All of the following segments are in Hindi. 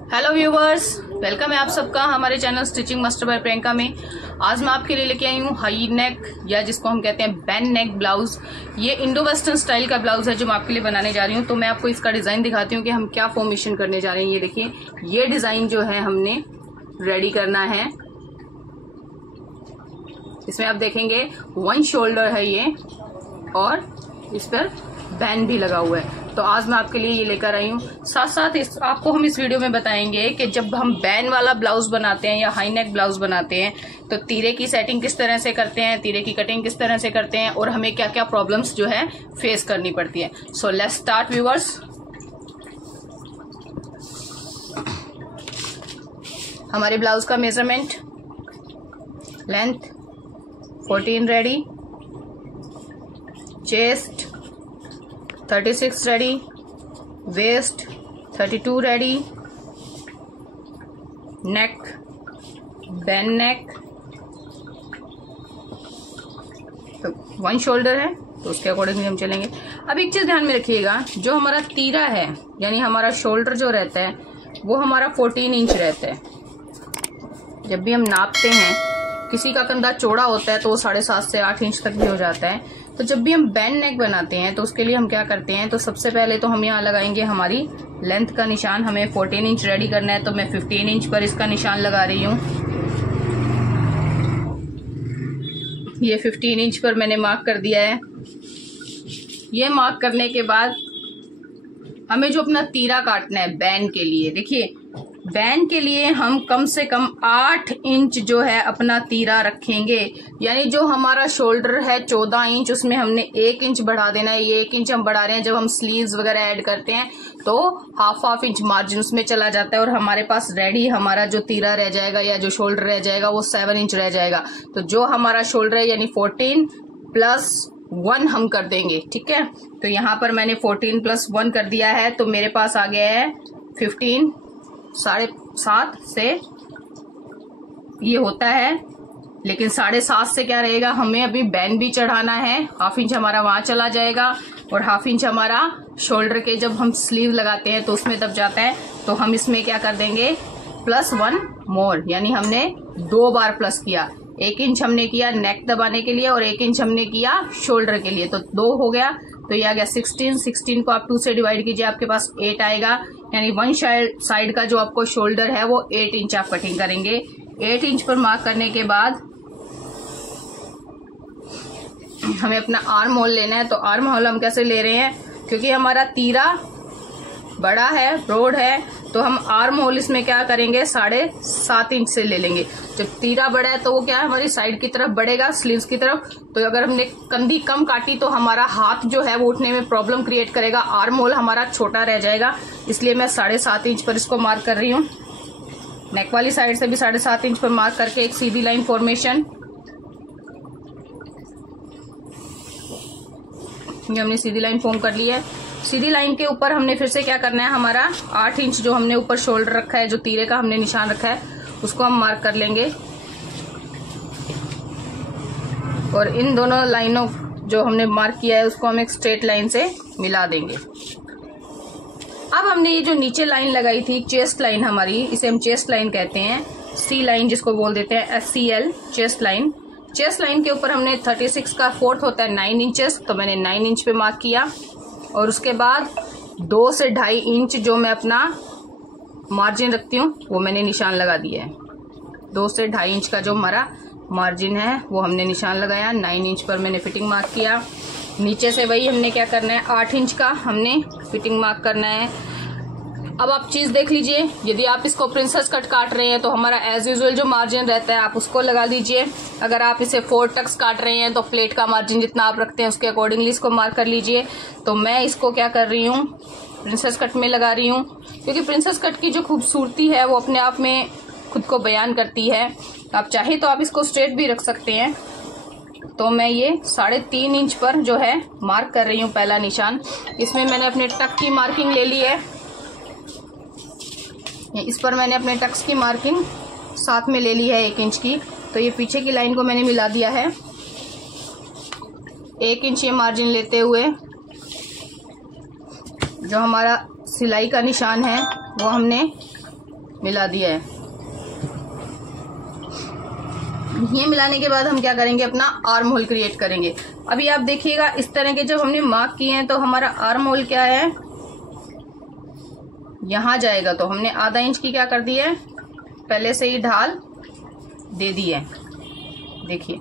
हेलो व्यूवर्स, वेलकम है आप सबका हमारे channel stitching master bye Priyanka में। आज मैं आपके लिए लेके आई हूँ हाई नेक या जिसको हम कहते हैं बैन नेक ब्लाउज। ये इंडो वेस्टर्न स्टाइल का ब्लाउज है जो मैं आपके लिए बनाने जा रही हूँ। तो मैं आपको इसका डिजाइन दिखाती हूँ कि हम क्या फॉर्मेशन करने जा रहे हैं। ये देखिए, ये डिजाइन जो है हमने रेडी करना है। इसमें आप देखेंगे 1 शोल्डर है ये और इस पर बैन भी लगा हुआ है। तो आज मैं आपके लिए ये लेकर आई हूँ। साथ साथ आपको हम इस वीडियो में बताएंगे कि जब हम बैन वाला ब्लाउज बनाते हैं या हाई नेक ब्लाउज बनाते हैं तो तीरे की सेटिंग किस तरह से करते हैं, तीरे की कटिंग किस तरह से करते हैं और हमें क्या क्या प्रॉब्लम्स जो है फेस करनी पड़ती है। So let's start viewers. हमारे ब्लाउज का measurement, length 14 ready, chest 36 ready, waist 32 ready, neck बैन नेक तो 1 शोल्डर है तो उसके अकॉर्डिंगली हम चलेंगे। अब एक चीज ध्यान में रखिएगा, जो हमारा तीरा है यानी हमारा शोल्डर जो रहता है वो हमारा 14 इंच रहता है। जब भी हम नापते हैं, किसी का कंधा चौड़ा होता है तो वो 7.5 से 8 इंच तक भी हो जाता है। तो जब भी हम बैन नेक बनाते हैं तो उसके लिए हम क्या करते हैं, तो सबसे पहले तो हम यहाँ लगाएंगे हमारी लेंथ का निशान। हमें 14 इंच रेडी करना है तो मैं 15 इंच पर इसका निशान लगा रही हूँ। ये 15 इंच पर मैंने मार्क कर दिया है। ये मार्क करने के बाद हमें जो अपना तीरा काटना है बैन के लिए, देखिए बैन के लिए हम कम से कम 8 इंच जो है अपना तीरा रखेंगे। यानी जो हमारा शोल्डर है 14 इंच, उसमें हमने 1 इंच बढ़ा देना है। ये 1 इंच हम बढ़ा रहे हैं, जब हम स्लीव्स वगैरह ऐड करते हैं तो हाफ इंच मार्जिन उसमें चला जाता है और हमारे पास रेडी हमारा जो तीरा रह जाएगा या जो शोल्डर रह जाएगा वो 7 इंच रह जाएगा। तो जो हमारा शोल्डर है यानी 14 + 1 हम कर देंगे, ठीक है। तो यहाँ पर मैंने 14 + 1 कर दिया है तो मेरे पास आ गया है 15। 7.5 से ये होता है, लेकिन 7.5 से क्या रहेगा, हमें अभी बैन भी चढ़ाना है। हाफ इंच हमारा वहां चला जाएगा और हाफ इंच हमारा शोल्डर के जब हम स्लीव लगाते हैं तो उसमें दब जाता है। तो हम इसमें क्या कर देंगे, +1 मोर, यानी हमने 2 बार प्लस किया। 1 इंच हमने किया नेक दबाने के लिए और 1 इंच हमने किया शोल्डर के लिए, तो 2 हो गया। तो ये आ गया 16 को आप 2 से डिवाइड कीजिए, आपके पास 8 आएगा। यानी 1 साइड का जो आपको शोल्डर है वो 8 इंच आप कटिंग करेंगे। 8 इंच पर मार्क करने के बाद हमें अपना आर्म होल लेना है। तो आर्म होल हम कैसे ले रहे हैं, क्योंकि हमारा तीरा बड़ा है, ब्रॉड है, तो हम आर्म होल इसमें क्या करेंगे 7.5 इंच से ले लेंगे। जब तीरा बड़ा है तो वो क्या है, हमारी साइड की तरफ बढ़ेगा, स्लीव्स की तरफ। तो अगर हमने कंधी कम काटी तो हमारा हाथ जो है वो उठने में प्रॉब्लम क्रिएट करेगा, आर्म होल हमारा छोटा रह जाएगा। इसलिए मैं 7.5 इंच पर इसको मार्क कर रही हूँ। नेक वाली साइड से भी 7.5 इंच पर मार्क करके एक सीधी लाइन फॉर्मेशन। ये हमने सीधी लाइन फॉर्म कर ली है। सीधी लाइन के ऊपर हमने फिर से क्या करना है, हमारा 8 इंच जो हमने ऊपर शोल्डर रखा है, जो तीरे का हमने निशान रखा है, उसको हम मार्क कर लेंगे और इन दोनों लाइनों जो हमने मार्क किया है उसको हम एक स्ट्रेट लाइन से मिला देंगे। अब हमने ये जो नीचे लाइन लगाई थी, चेस्ट लाइन हमारी, इसे हम चेस्ट लाइन कहते हैं, सी लाइन जिसको बोल देते हैं, SCL chest line. Chest line के ऊपर हमने 36 का 4th होता है 9 इंचेस, तो मैंने 9 इंच पे मार्क किया और उसके बाद 2 से 2.5 इंच जो मैं अपना मार्जिन रखती हूँ वो मैंने निशान लगा दिया है। 2 से 2.5 इंच का जो हमारा मार्जिन है वो हमने निशान लगाया। 9 इंच पर मैंने फिटिंग मार्क किया। नीचे से वही हमने क्या करना है, 8 इंच का हमने फिटिंग मार्क करना है। अब आप चीज देख लीजिए, यदि आप इसको प्रिंसेस कट काट रहे हैं तो हमारा एज यूजुअल जो मार्जिन रहता है आप उसको लगा लीजिए। अगर आप इसे 4 टक्स काट रहे हैं तो प्लेट का मार्जिन जितना आप रखते हैं उसके अकॉर्डिंगली इसको मार्क कर लीजिए। तो मैं इसको क्या कर रही हूँ, प्रिंसेस कट में लगा रही हूँ, क्योंकि प्रिंसेस कट की जो खूबसूरती है वो अपने आप में खुद को बयान करती है। आप चाहे तो आप इसको स्ट्रेट भी रख सकते हैं। तो मैं ये 3.5 इंच पर जो है मार्क कर रही हूँ पहला निशान। इसमें मैंने अपने टक की मार्किंग ले ली है। इस पर मैंने अपने टक्स की मार्किंग साथ में ले ली है 1 इंच की। तो ये पीछे की लाइन को मैंने मिला दिया है। 1 इंच ये मार्जिन लेते हुए जो हमारा सिलाई का निशान है वो हमने मिला दिया है। ये मिलाने के बाद हम क्या करेंगे, अपना आर्म होल क्रिएट करेंगे। अभी आप देखिएगा इस तरह के जब हमने मार्क किए हैं तो हमारा आर्म होल क्या है, यहां जाएगा। तो हमने आधा इंच की क्या कर दी है, पहले से ही ढाल दे दी है, देखिए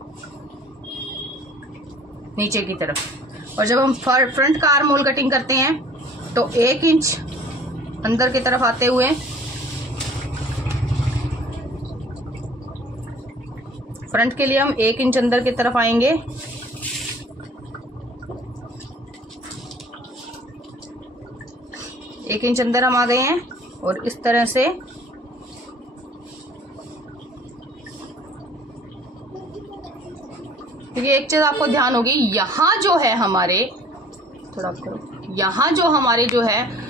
नीचे की तरफ। और जब हम फ्रंट का आर्म होल कटिंग करते हैं तो 1 इंच अंदर की तरफ आते हुए फ्रंट के लिए हम 1 इंच अंदर की तरफ आएंगे। एक इंच अंदर हम आ गए हैं और इस तरह से क्योंकि एक चीज आपको ध्यान होगी, यहां जो है हमारे, थोड़ा करो, यहां जो हमारे जो है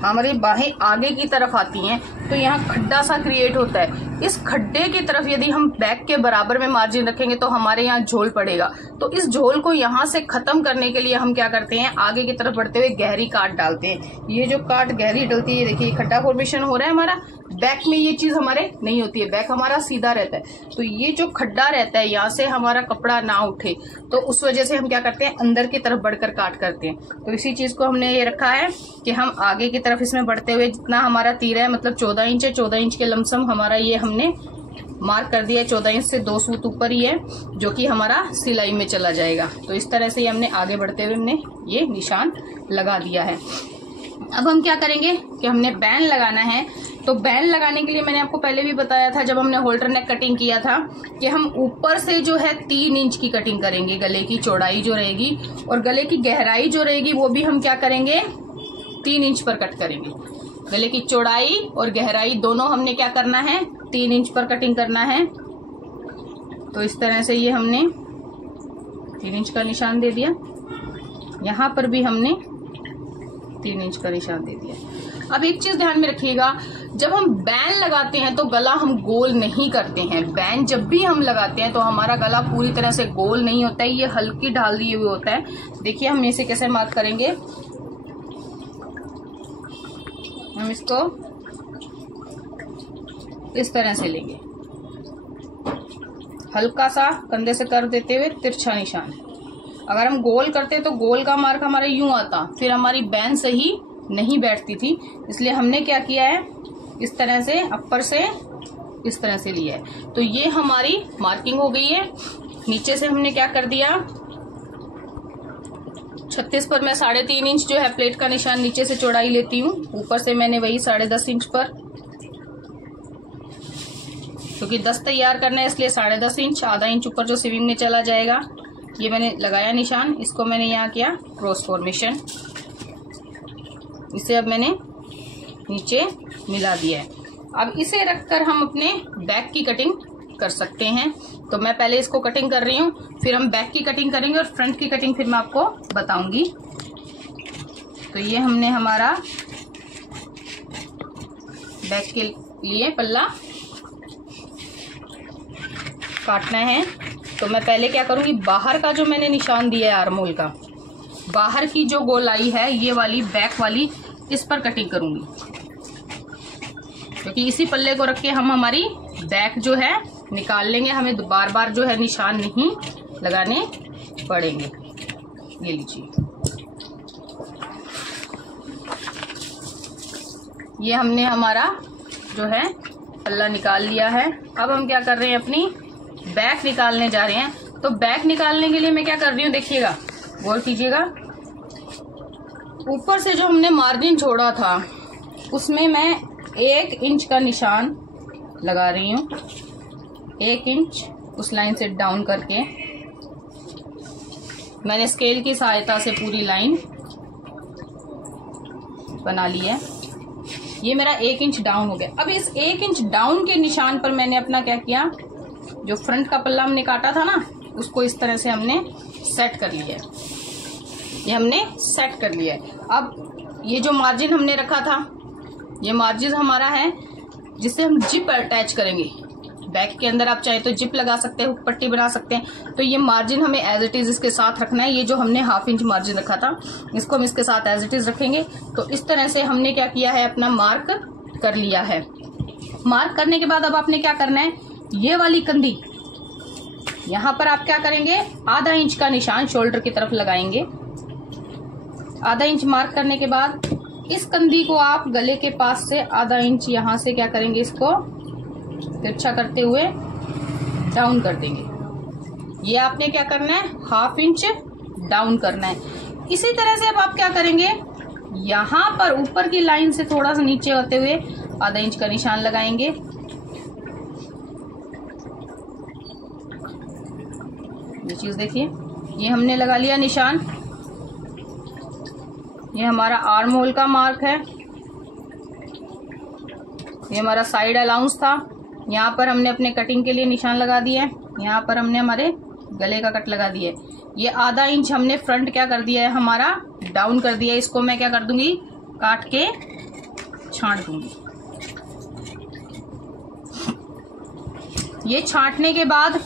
हमारी बाहें आगे की तरफ आती हैं तो यहाँ खड्डा सा क्रिएट होता है। इस खड्डे की तरफ यदि हम बैक के बराबर में मार्जिन रखेंगे तो हमारे यहाँ झोल पड़ेगा। तो इस झोल को यहाँ से खत्म करने के लिए हम क्या करते हैं, आगे की तरफ बढ़ते हुए गहरी काट डालते हैं। ये जो काट गहरी डलती है, देखिए खड्डा फॉर्मेशन हो रहा है हमारा। बैक में ये चीज हमारे नहीं होती है, बैक हमारा सीधा रहता है। तो ये जो खड्डा रहता है, यहाँ से हमारा कपड़ा ना उठे, तो उस वजह से हम क्या करते हैं, अंदर की तरफ बढ़कर काट करते हैं। तो इसी चीज को हमने ये रखा है कि हम आगे की तरफ इसमें बढ़ते हुए जितना हमारा तीरा है, मतलब 14 इंच है, 14 इंच के लमसम हमारा ये हमने मार्क कर दिया है। 14 इंच से 2 सूत ऊपर ही है, जो कि हमारा सिलाई में चला जाएगा। तो इस तरह से हमने आगे बढ़ते हुए हमने ये निशान लगा दिया है। अब हम क्या करेंगे कि हमने बैंड लगाना है। तो बैंड लगाने के लिए मैंने आपको पहले भी बताया था, जब हमने होल्डर नेक कटिंग किया था, कि हम ऊपर से जो है 3 इंच की कटिंग करेंगे। गले की चौड़ाई जो रहेगी और गले की गहराई जो रहेगी वो भी हम क्या करेंगे, 3 इंच पर कट करेंगे। गले की चौड़ाई और गहराई दोनों हमने क्या करना है, 3 इंच पर कटिंग करना है। तो इस तरह से ये हमने 3 इंच का निशान दे दिया, यहाँ पर भी हमने 3 इंच का निशान दे दिया। अब एक चीज ध्यान में रखिएगा, जब हम बैंड लगाते हैं तो गला हम गोल नहीं करते हैं। बैंड जब भी हम लगाते हैं तो हमारा गला पूरी तरह से गोल नहीं होता है, ये हल्की ढाल दिए हुए होता है। देखिए हम इसे कैसे मार्क करेंगे, हम इसको इस तरह से लेंगे, हल्का सा कंधे से कर देते हुए तिरछा निशान। अगर हम गोल करते तो गोल का मार्क हमारा यूं आता, फिर हमारी बैंड सही नहीं बैठती थी। इसलिए हमने क्या किया है, इस तरह से अपर से इस तरह से लिया है। तो ये हमारी मार्किंग हो गई है। नीचे से हमने क्या कर दिया, 36 पर मैं 3.5 इंच जो है प्लेट का निशान नीचे से चौड़ाई लेती हूँ। ऊपर से मैंने वही 10.5 इंच पर, क्योंकि 10 तैयार करना है इसलिए 10.5 इंच, आधा इंच ऊपर जो सिविंग में चला जाएगा। ये मैंने लगाया निशान, इसको मैंने यहाँ किया क्रॉस फॉर्मेशन। इसे अब मैंने नीचे मिला दिया है। अब इसे रखकर हम अपने बैक की कटिंग कर सकते हैं। तो मैं पहले इसको कटिंग कर रही हूँ, फिर हम बैक की कटिंग करेंगे और फ्रंट की कटिंग फिर मैं आपको बताऊंगी। तो ये हमने हमारा बैक के लिए पल्ला काटना है। तो मैं पहले क्या करूंगी, बाहर का जो मैंने निशान दिया है आर्म होल का, बाहर की जो गोलाई है ये वाली बैक वाली, इस पर कटिंग करूंगी, क्योंकि इसी पल्ले को रख के हम हमारी बैक जो है निकाल लेंगे। हमें बार बार जो है निशान नहीं लगाने पड़ेंगे। ये लीजिए, ये हमने हमारा जो है पल्ला निकाल लिया है। अब हम क्या कर रहे हैं, अपनी बैक निकालने जा रहे हैं। तो बैक निकालने के लिए मैं क्या कर रही हूँ, देखिएगा, गौर कीजिएगा। ऊपर से जो हमने मार्जिन छोड़ा था उसमें मैं 1 इंच का निशान लगा रही हूँ। 1 इंच उस लाइन से डाउन करके मैंने स्केल की सहायता से पूरी लाइन बना ली है। ये मेरा 1 इंच डाउन हो गया। अब इस 1 इंच डाउन के निशान पर मैंने अपना क्या किया, जो फ्रंट का पल्ला हमने काटा था ना, उसको इस तरह से हमने सेट कर लिया है। ये हमने सेट कर लिया है। अब ये जो मार्जिन हमने रखा था, ये मार्जिन हमारा है जिससे हम जिप अटैच करेंगे। बैक के अंदर आप चाहे तो जिप लगा सकते हैं, पट्टी बना सकते हैं। तो ये मार्जिन हमें एज इट इज इसके साथ रखना है। ये जो हमने 1/2 इंच मार्जिन रखा था, इसको हम इसके साथ एज इट इज रखेंगे। तो इस तरह से हमने क्या किया है, अपना मार्क कर लिया है। मार्क करने के बाद अब आपने क्या करना है, ये वाली कंधी यहां पर आप क्या करेंगे, आधा इंच का निशान शोल्डर की तरफ लगाएंगे। आधा इंच मार्क करने के बाद इस कंधी को आप गले के पास से आधा इंच यहां से क्या करेंगे, इसको तिरछा करते हुए डाउन कर देंगे। ये आपने क्या करना है, हाफ इंच डाउन करना है। इसी तरह से अब आप क्या करेंगे, यहां पर ऊपर की लाइन से थोड़ा सा नीचे होते हुए आधा इंच का निशान लगाएंगे। ये चीज देखिए, ये हमने लगा लिया निशान। ये हमारा आर्म होल का मार्क है, ये हमारा साइड अलाउंस था। यहाँ पर हमने अपने कटिंग के लिए निशान लगा दिए, यहाँ पर हमने हमारे गले का कट लगा दिए। ये आधा इंच हमने फ्रंट क्या कर दिया है, हमारा डाउन कर दिया है। इसको मैं क्या कर दूंगी, काट के छांट दूंगी। ये छांटने के बाद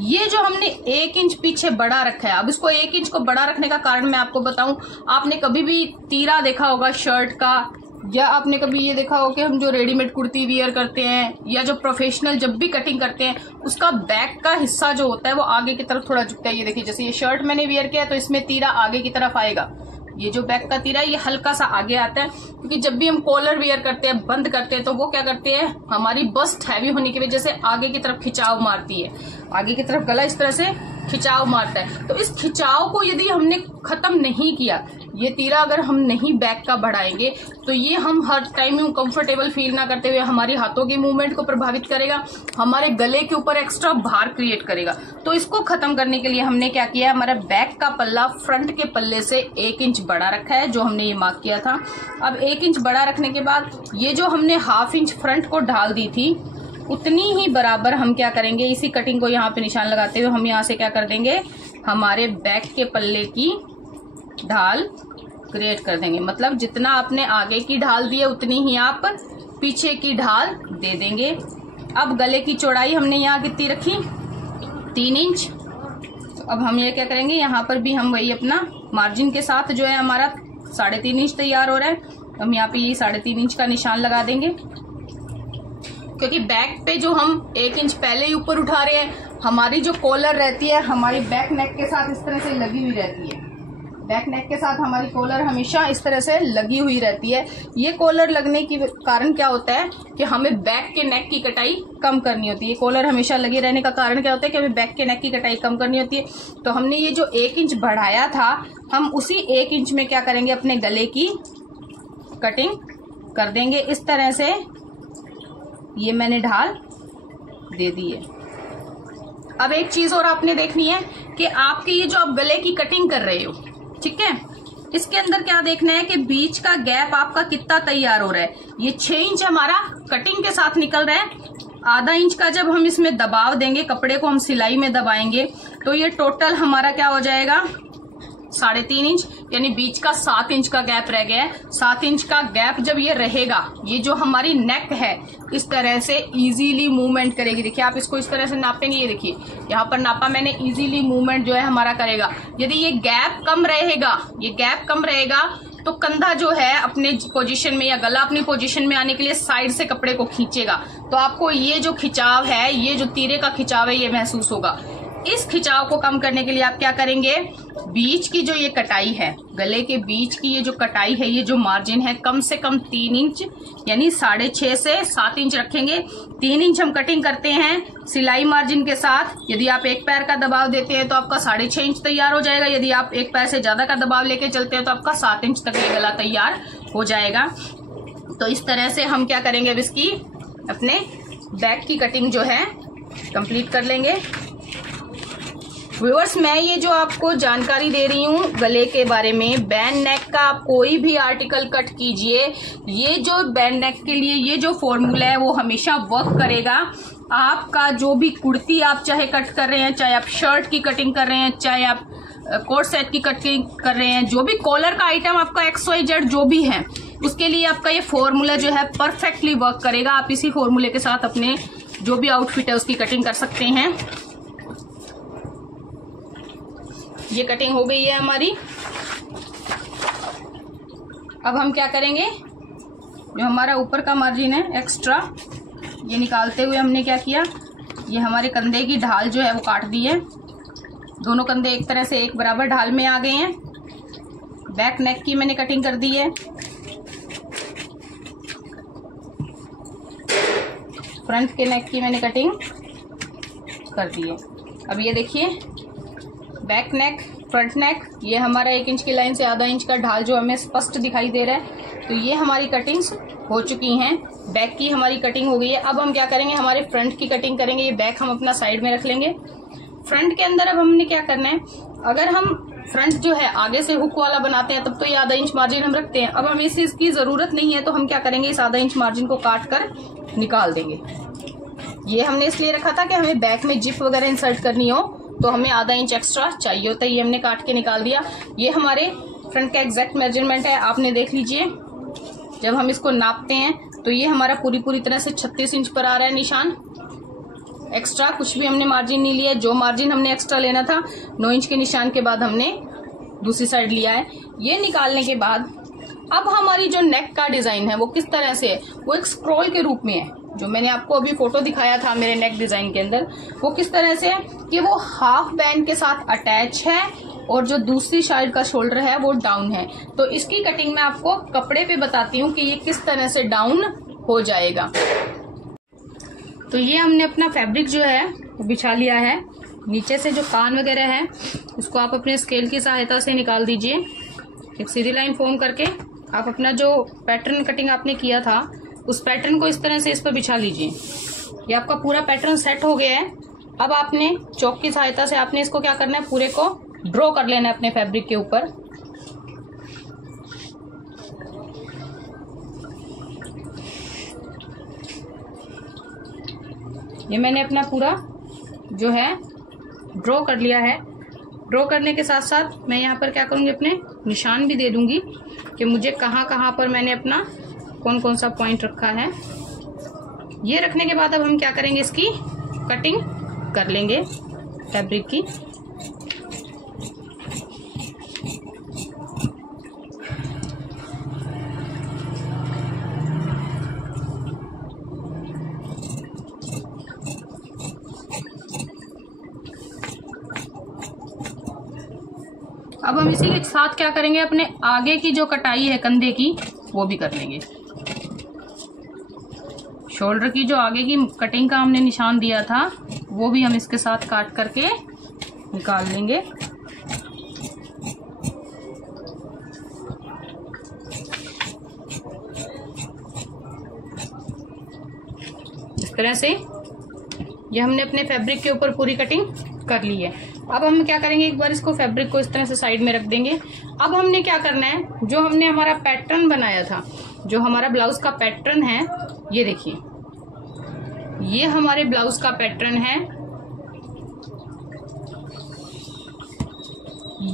ये जो हमने 1 इंच पीछे बढ़ा रखा है, अब इसको 1 इंच को बढ़ा रखने का कारण मैं आपको बताऊं, आपने कभी भी तीरा देखा होगा शर्ट का, या आपने कभी ये देखा हो कि हम जो रेडीमेड कुर्ती वियर करते हैं या जो प्रोफेशनल जब भी कटिंग करते हैं, उसका बैक का हिस्सा जो होता है वो आगे की तरफ थोड़ा झुकता है। ये देखिए, जैसे ये शर्ट मैंने वियर किया है तो इसमें तीरा आगे की तरफ आएगा। ये जो बैक का तीरा है ये हल्का सा आगे आता है, क्योंकि जब भी हम कॉलर वियर करते हैं, बंद करते हैं, तो वो क्या करते हैं, हमारी बस्ट हैवी होने की वजह से आगे की तरफ खिंचाव मारती है। आगे की तरफ गला इस तरह से खिंचाव मारता है। तो इस खिंचाव को यदि हमने खत्म नहीं किया, ये तीरा अगर हम नहीं बैक का बढ़ाएंगे, तो ये हम हर टाइम कंफर्टेबल फील ना करते हुए हमारी हाथों की मूवमेंट को प्रभावित करेगा, हमारे गले के ऊपर एक्स्ट्रा भार क्रिएट करेगा। तो इसको खत्म करने के लिए हमने क्या किया, हमारा बैक का पल्ला फ्रंट के पल्ले से 1 इंच बड़ा रखा है, जो हमने ये मार्क किया था। अब 1 इंच बड़ा रखने के बाद ये जो हमने हाफ इंच फ्रंट को ढाल दी थी, उतनी ही बराबर हम क्या करेंगे, इसी कटिंग को यहाँ पे निशान लगाते हुए हम यहाँ से क्या कर देंगे, हमारे बैक के पल्ले की ढाल क्रिएट कर देंगे। मतलब जितना आपने आगे की ढाल दी है उतनी ही आप पीछे की ढाल दे देंगे। अब गले की चौड़ाई हमने यहाँ कितनी रखी, 3 इंच। तो अब हम ये क्या करेंगे, यहाँ पर भी हम वही अपना मार्जिन के साथ जो है हमारा 3.5 इंच तैयार हो रहा है, हम यहाँ पे ये 3.5 इंच का निशान लगा देंगे। क्योंकि बैक पे जो हम 1 इंच पहले ही ऊपर उठा रहे हैं, हमारी जो कॉलर रहती है हमारी बैक नेक के साथ इस तरह से लगी हुई रहती है। बैक नेक के साथ हमारी कॉलर हमेशा इस तरह से लगी हुई रहती है। ये कॉलर लगने के कारण क्या होता है कि हमें बैक के नेक की कटाई कम करनी होती है। कॉलर हमेशा लगी रहने का कारण क्या होता है कि हमें बैक के नेक की कटाई कम करनी होती है। तो हमने ये जो 1 इंच बढ़ाया था, हम उसी 1 इंच में क्या करेंगे, अपने गले की कटिंग कर देंगे। इस तरह से ये मैंने ढाल दे दी है। अब एक चीज और आपने देखनी है कि आपके ये जो आप गले की कटिंग कर रहे हो, ठीक है, इसके अंदर क्या देखना है कि बीच का गैप आपका कितना तैयार हो रहा है। ये 6 इंच हमारा कटिंग के साथ निकल रहा है। आधा इंच का जब हम इसमें दबाव देंगे, कपड़े को हम सिलाई में दबाएंगे, तो ये टोटल हमारा क्या हो जाएगा, 3.5 इंच, यानी बीच का 7 इंच का गैप रह गया है। 7 इंच का गैप जब ये रहेगा, ये जो हमारी नेक है इस तरह से इजीली मूवमेंट करेगी। देखिए आप इसको इस तरह से नापेंगे, ये देखिए यहाँ पर नापा मैंने, इजीली मूवमेंट जो है हमारा करेगा। यदि ये गैप कम रहेगा, ये गैप कम रहेगा, तो कंधा जो है अपने पोजीशन में या गला अपनी पोजीशन में आने के लिए साइड से कपड़े को खींचेगा। तो आपको ये जो खिंचाव है, ये जो तीरे का खिंचाव है, ये महसूस होगा। इस खिंचाव को कम करने के लिए आप क्या करेंगे, बीच की जो ये कटाई है, गले के बीच की ये जो कटाई है, ये जो मार्जिन है, कम से कम 3 इंच यानी 6.5 से 7 इंच रखेंगे। 3 इंच हम कटिंग करते हैं सिलाई मार्जिन के साथ। यदि आप एक पैर का दबाव देते हैं तो आपका 6.5 इंच तैयार हो जाएगा। यदि आप एक पैर से ज्यादा का दबाव लेके चलते हैं तो आपका 7 इंच तक ये गला तैयार हो जाएगा। तो इस तरह से हम क्या करेंगे, अब इसकी अपने बैक की कटिंग जो है कंप्लीट कर लेंगे। व्यूअर्स, मैं ये जो आपको जानकारी दे रही हूँ गले के बारे में, बैंड नेक का आप कोई भी आर्टिकल कट कीजिए, ये जो बैंड नेक के लिए ये जो फॉर्मूला है वो हमेशा वर्क करेगा। आपका जो भी कुर्ती आप चाहे कट कर रहे हैं, चाहे आप शर्ट की कटिंग कर रहे हैं, चाहे आप कोट सेट की कटिंग कर रहे हैं, जो भी कॉलर का आइटम आपका XYZ जो भी है, उसके लिए आपका ये फॉर्मूला जो है परफेक्टली वर्क करेगा। आप इसी फॉर्मूले के साथ अपने जो भी आउटफिट है उसकी कटिंग कर सकते हैं। ये कटिंग हो गई है हमारी। अब हम क्या करेंगे, जो हमारा ऊपर का मार्जिन है एक्स्ट्रा, ये निकालते हुए हमने क्या किया, ये हमारे कंधे की ढाल जो है वो काट दी है। दोनों कंधे एक तरह से एक बराबर ढाल में आ गए हैं। बैक नेक की मैंने कटिंग कर दी है, फ्रंट के नेक की मैंने कटिंग कर दी है। अब ये देखिए बैक नेक, फ्रंट नेक, ये हमारा 1 इंच की लाइन से आधा इंच का ढाल जो हमें स्पष्ट दिखाई दे रहा है। तो ये हमारी कटिंग्स हो चुकी हैं। बैक की हमारी कटिंग हो गई है। अब हम क्या करेंगे, हमारे फ्रंट की कटिंग करेंगे। ये बैक हम अपना साइड में रख लेंगे। फ्रंट के अंदर अब हमने क्या करना है, अगर हम फ्रंट जो है आगे से हुक वाला बनाते हैं तब तो ये आधा इंच मार्जिन हम रखते हैं। अब हमें इस चीज की जरूरत नहीं है, तो हम क्या करेंगे, इस आधा इंच मार्जिन को काट कर निकाल देंगे। ये हमने इसलिए रखा था कि हमें बैक में जिप वगैरह इंसर्ट करनी हो तो हमें आधा इंच एक्स्ट्रा चाहिए होता है। ये हमने काट के निकाल दिया। ये हमारे फ्रंट का एग्जैक्ट मेजरमेंट है, आपने देख लीजिए। जब हम इसको नापते हैं तो ये हमारा पूरी तरह से 36 इंच पर आ रहा है निशान। एक्स्ट्रा कुछ भी हमने मार्जिन नहीं लिया। जो मार्जिन हमने एक्स्ट्रा लेना था 9 इंच के निशान के बाद हमने दूसरी साइड लिया है। ये निकालने के बाद अब हमारी जो नेक का डिजाइन है वो किस तरह से है, वो एक स्क्रॉल के रूप में है। जो मैंने आपको अभी फोटो दिखाया था मेरे नेक डिजाइन के अंदर, वो किस तरह से है कि वो हाफ बैंड के साथ अटैच है और जो दूसरी साइड का शोल्डर है वो डाउन है। तो इसकी कटिंग मैं आपको कपड़े पे बताती हूँ कि ये किस तरह से डाउन हो जाएगा। तो ये हमने अपना फैब्रिक जो है वो बिछा लिया है। नीचे से जो कान वगैरह है उसको आप अपने स्केल की सहायता से निकाल दीजिए। एक सीधी लाइन फॉर्म करके आप अपना जो पैटर्न कटिंग आपने किया था उस पैटर्न को इस तरह से इस पर बिछा लीजिए। ये आपका पूरा पैटर्न सेट हो गया है। अब आपने चौक की सहायता से आपने इसको क्या करना है, पूरे को ड्रॉ कर लेना है अपने फैब्रिक के ऊपर। ये मैंने अपना पूरा जो है ड्रॉ कर लिया है। ड्रॉ करने के साथ साथ मैं यहाँ पर क्या करूंगी, अपने निशान भी दे दूंगी कि मुझे कहाँ कहाँ पर मैंने अपना कौन कौन सा पॉइंट रखा है। ये रखने के बाद अब हम क्या करेंगे, इसकी कटिंग कर लेंगे फैब्रिक की। अब हम इसी के साथ क्या करेंगे, अपने आगे की जो कटाई है कंधे की वो भी कर लेंगे। शोल्डर की जो आगे की कटिंग का हमने निशान दिया था वो भी हम इसके साथ काट करके निकाल लेंगे। इस तरह से ये हमने अपने फैब्रिक के ऊपर पूरी कटिंग कर ली है। अब हम क्या करेंगे, एक बार इसको फैब्रिक को इस तरह से साइड में रख देंगे। अब हमने क्या करना है, जो हमने हमारा पैटर्न बनाया था, जो हमारा ब्लाउज का पैटर्न है, ये देखिए ये हमारे ब्लाउज का पैटर्न है।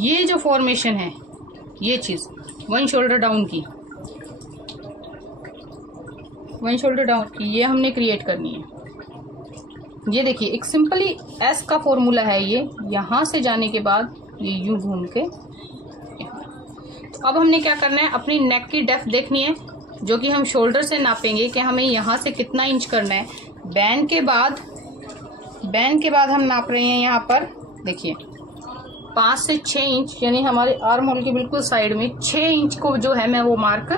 ये जो फॉर्मेशन है, ये चीज 1 शोल्डर डाउन की, 1 शोल्डर डाउन की ये हमने क्रिएट करनी है। ये देखिए एक सिंपली एस का फॉर्मूला है। ये यहां से जाने के बाद ये यूं घूम के, तो अब हमने क्या करना है, अपनी नेक की डेप्थ देखनी है जो कि हम शोल्डर से नापेंगे कि हमें यहां से कितना इंच करना है। बैंड के बाद हम नाप रहे हैं यहाँ पर देखिए 5 से 6 इंच, यानी हमारे आर्म होल के बिल्कुल साइड में 6 इंच को जो है मैं वो मार्क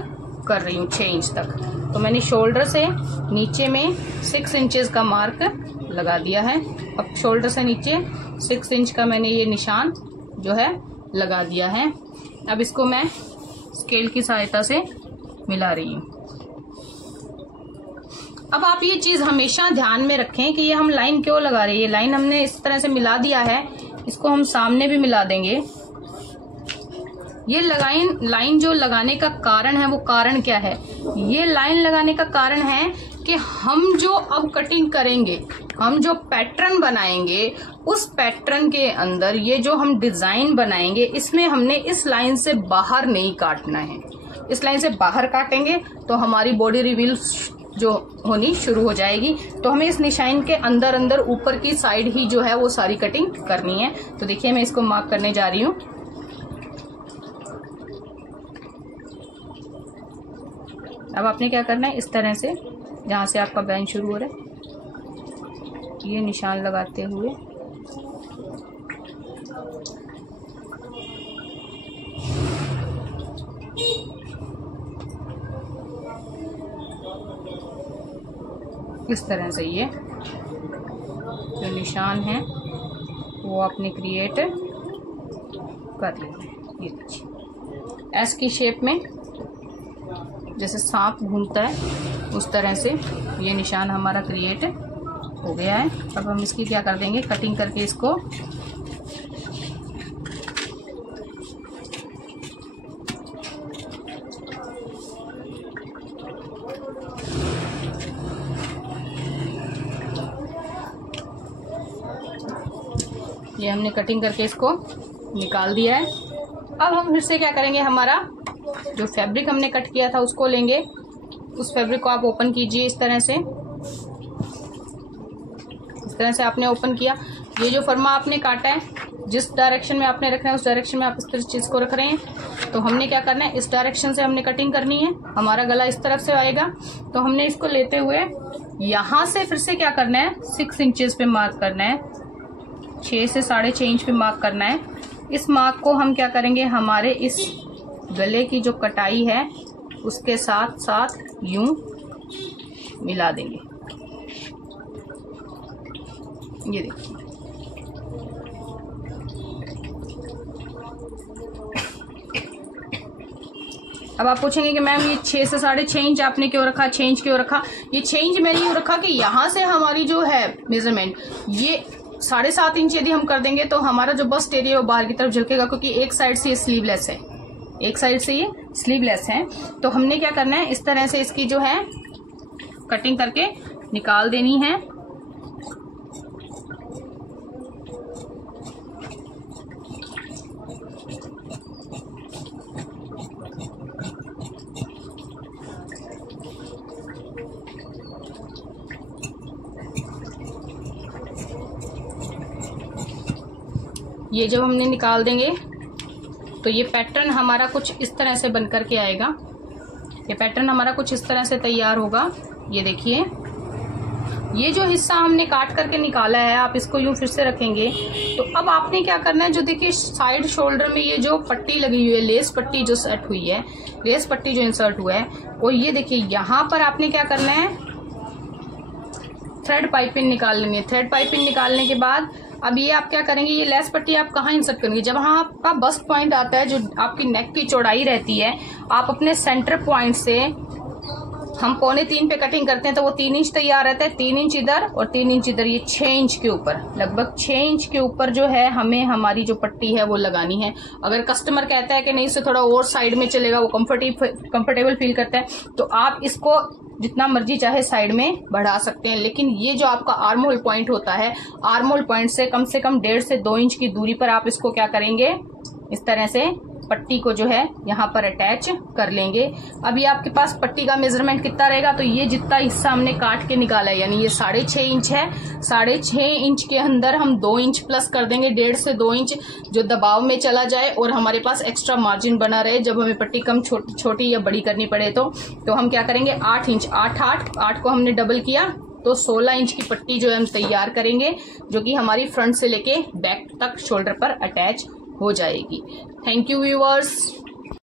कर रही हूँ, 6 इंच तक। तो मैंने शोल्डर से नीचे में 6 इंचेस का मार्क लगा दिया है। अब शोल्डर से नीचे 6 इंच का मैंने ये निशान जो है लगा दिया है। अब इसको मैं स्केल की सहायता से मिला रही हूँ। अब आप ये चीज हमेशा ध्यान में रखें कि ये हम लाइन क्यों लगा रहे हैं। ये लाइन हमने इस तरह से मिला दिया है, इसको हम सामने भी मिला देंगे। ये लाइन जो लगाने का कारण है वो कारण क्या है, ये लाइन लगाने का कारण है कि हम जो अब कटिंग करेंगे, हम जो पैटर्न बनाएंगे, उस पैटर्न के अंदर ये जो हम डिजाइन बनाएंगे इसमें हमने इस लाइन से बाहर नहीं काटना है। इस लाइन से बाहर काटेंगे तो हमारी बॉडी रिवील जो होनी शुरू हो जाएगी। तो हमें इस निशान के अंदर अंदर ऊपर की साइड ही जो है वो सारी कटिंग करनी है। तो देखिए मैं इसको मार्क करने जा रही हूँ। अब आपने क्या करना है, इस तरह से जहाँ से आपका बैंड शुरू हो रहा है ये निशान लगाते हुए इस तरह से ये जो निशान है वो आपने क्रिएट कर लेंगे। ये देखिए एस की शेप में, जैसे सांप घूमता है उस तरह से ये निशान हमारा क्रिएट हो गया है। अब हम इसकी क्या कर देंगे, कटिंग करके इसको ये हमने कटिंग करके इसको निकाल दिया है। अब हम फिर से क्या करेंगे, हमारा जो फैब्रिक हमने कट किया था उसको लेंगे, उस फैब्रिक को आप ओपन कीजिए इस तरह से आपने ओपन किया। ये जो फर्मा आपने काटा है जिस डायरेक्शन में आपने रखना है उस डायरेक्शन में आप इस चीज को रख रहे हैं। तो हमने क्या करना है, इस डायरेक्शन से हमने कटिंग करनी है। हमारा गला इस तरफ से आएगा, तो हमने इसको लेते हुए यहां से फिर से क्या करना है, 6 इंचेस पे मार्क करना है, 6 से 6.5 इंच पे मार्क करना है। इस मार्क को हम क्या करेंगे, हमारे इस गले की जो कटाई है उसके साथ साथ यूं मिला देंगे। ये देखिए अब आप पूछेंगे कि मैम ये 6 से 6.5 इंच आपने क्यों रखा, 6 इंच क्यों रखा। ये 6 इंच मैंने यूं रखा कि यहां से हमारी जो है मेजरमेंट ये 7.5 इंच यदि हम कर देंगे तो हमारा जो बस्ट एरिया वो बाहर की तरफ झलकेगा, क्योंकि एक साइड से ये स्लीवलेस है, एक साइड से ये स्लीवलेस है। तो हमने क्या करना है, इस तरह से इसकी जो है कटिंग करके निकाल देनी है। ये जब हमने निकाल देंगे तो ये पैटर्न हमारा कुछ इस तरह से बनकर के आएगा। ये पैटर्न हमारा कुछ इस तरह से तैयार होगा। ये देखिए ये जो हिस्सा हमने काट करके निकाला है, आप इसको यूं फिर से रखेंगे। तो अब आपने क्या करना है, जो देखिए साइड शोल्डर में ये जो पट्टी लगी हुई है, लेस पट्टी जो सेट हुई है, लेस पट्टी जो इंसर्ट हुआ है, और ये देखिए यहाँ पर आपने क्या करना है, थ्रेड पाइपिंग निकाल लेंगे। थ्रेड पाइपिंग निकालने के बाद अब ये आप क्या करेंगे, ये लेस पट्टी आप कहाँ इंसर्ट करेंगे, जब वहां आपका बस्ट पॉइंट आता है, जो आपकी नेक की चौड़ाई रहती है, आप अपने सेंटर पॉइंट से, हम 2.25 पे कटिंग करते हैं तो वो 3 इंच तैयार रहता है, 3 इंच इधर और 3 इंच इधर, ये 6 इंच के ऊपर, लगभग 6 इंच के ऊपर जो है हमें हमारी जो पट्टी है वो लगानी है। अगर कस्टमर कहता है कि नहीं इससे थोड़ा और साइड में चलेगा, वो कंफर्टेबल फील करता है, तो आप इसको जितना मर्जी चाहे साइड में बढ़ा सकते हैं। लेकिन ये जो आपका आर्म होल पॉइंट होता है, आर्म होल पॉइंट से कम 1.5 से 2 इंच की दूरी पर आप इसको क्या करेंगे, इस तरह से पट्टी को जो है यहाँ पर अटैच कर लेंगे। अभी आपके पास पट्टी का मेजरमेंट कितना रहेगा, तो ये जितना हिस्सा हमने काट के निकाला है, यानी ये 6.5 इंच है, 6.5 इंच के अंदर हम 2 इंच प्लस कर देंगे, 1.5 से 2 इंच जो दबाव में चला जाए और हमारे पास एक्स्ट्रा मार्जिन बना रहे जब हमें पट्टी कम छोटी या बड़ी करनी पड़े। तो हम क्या करेंगे, 8 इंच, 8 को हमने डबल किया तो 16 इंच की पट्टी जो है हम तैयार करेंगे, जो कि हमारी फ्रंट से लेके बैक तक शोल्डर पर अटैच हो जाएगी। Thank you viewers.